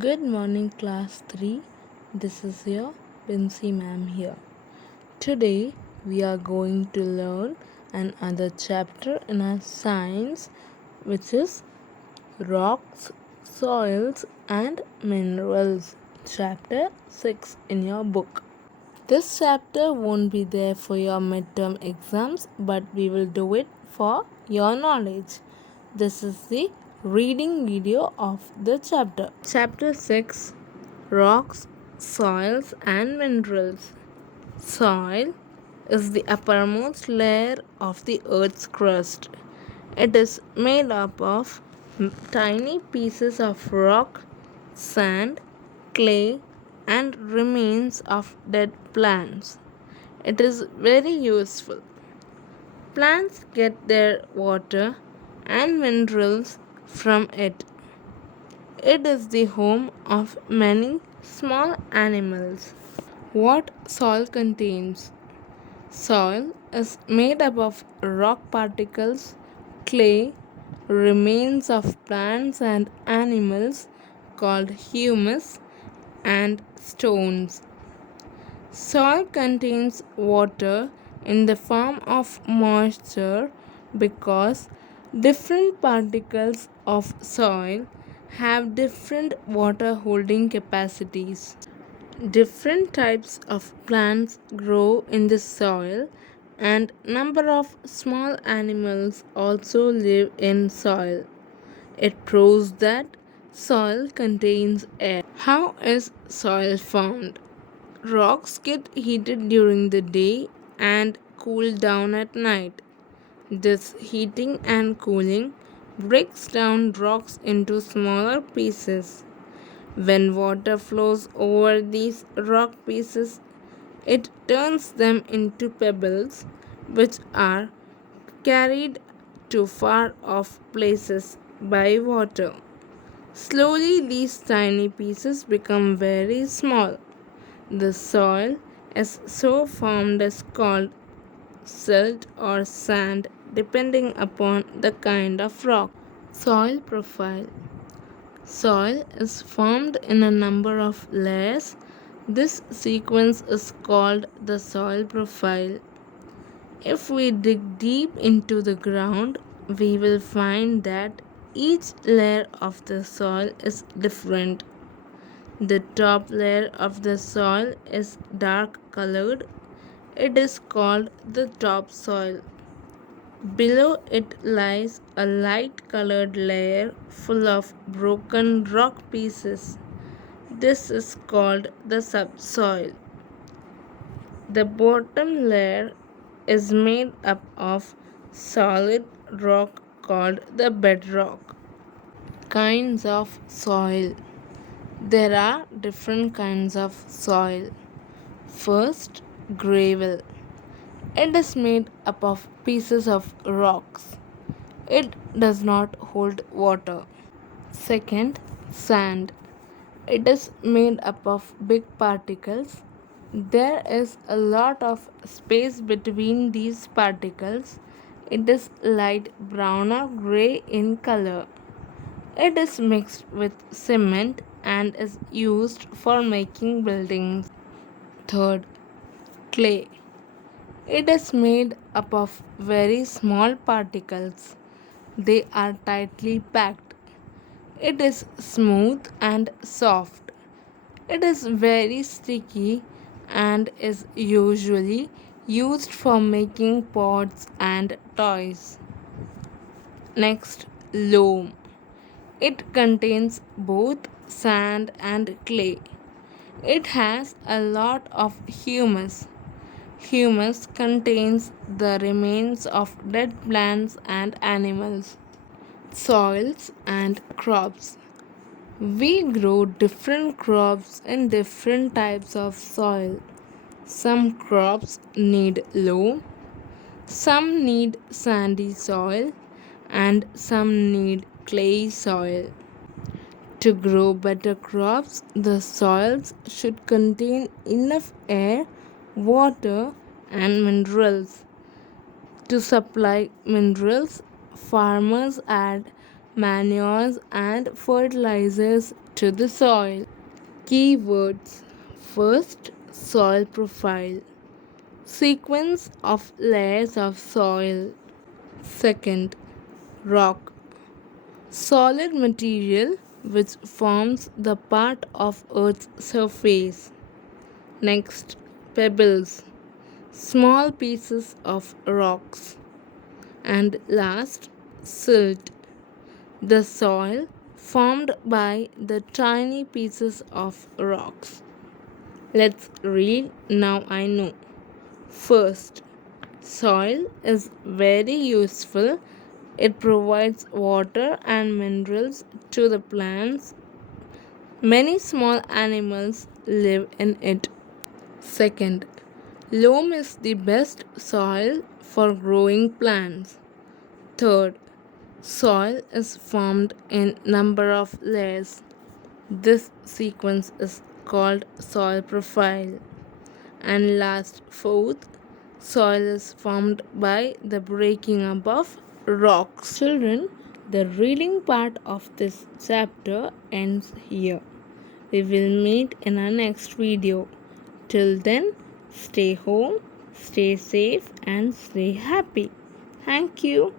Good morning, class 3. This is your Bincy ma'am here. Today we are going to learn another chapter in our science, which is rocks, soils, and minerals. Chapter 6 in your book. This chapter won't be there for your midterm exams, but we will do it for your knowledge. This is the reading video of the chapter. Chapter 6, Rocks, Soils and Minerals. Soil is the uppermost layer of the earth's crust. It is made up of tiny pieces of rock, sand, clay, and remains of dead plants. It is very useful. Plants get their water and minerals from it. It is the home of many small animals. What soil contains? Soil is made up of rock particles, clay, remains of plants and animals called humus, and stones. Soil contains water in the form of moisture because different particles of soil have different water holding capacities. Different types of plants grow in the soil and number of small animals also live in soil. It proves that soil contains air. How is soil formed? Rocks get heated during the day and cool down at night. This heating and cooling breaks down rocks into smaller pieces. When water flows over these rock pieces, it turns them into pebbles, which are carried to far off places by water. Slowly, these tiny pieces become very small. The soil is so formed is called silt or sand depending upon the kind of rock. Soil profile. Soil is formed in a number of layers. This sequence is called the soil profile. If we dig deep into the ground, we will find that each layer of the soil is different. The top layer of the soil is dark colored. It is called the topsoil. Below it lies a light colored layer full of broken rock pieces. This is called the subsoil. The bottom layer is made up of solid rock called the bedrock. Kinds of soil. There are different kinds of soil. First, gravel. It is made up of pieces of rocks. It does not hold water. Second, sand. It is made up of big particles. There is a lot of space between these particles. It is light brown or gray in color. It is mixed with cement and is used for making buildings. Third, clay. It is made up of very small particles. They are tightly packed. It is smooth and soft. It is very sticky and is usually used for making pots and toys. Next, loam. It contains both sand and clay. It has a lot of humus. Humus contains the remains of dead plants and animals. Soils and crops. We grow different crops in different types of soil. Some crops need loam, some need sandy soil, and some need clay soil. To grow better crops, the soils should contain enough air, water, and minerals. To supply minerals, farmers add manures and fertilizers to the soil. Keywords: first, soil profile, sequence of layers of soil. Second, rock, solid material which forms the part of Earth's surface. Next, pebbles, small pieces of rocks. And last, silt, the soil formed by the tiny pieces of rocks. Let's read Now I Know. First, soil is very useful. It provides water and minerals to the plants. Many small animals live in it. Second, loam is the best soil for growing plants. Third, soil is formed in number of layers. This sequence is called soil profile. And last, fourth, soil is formed by the breaking up of rocks. Children, the reading part of this chapter ends here. We will meet in our next video. Till then, stay home, stay safe, and stay happy. Thank you.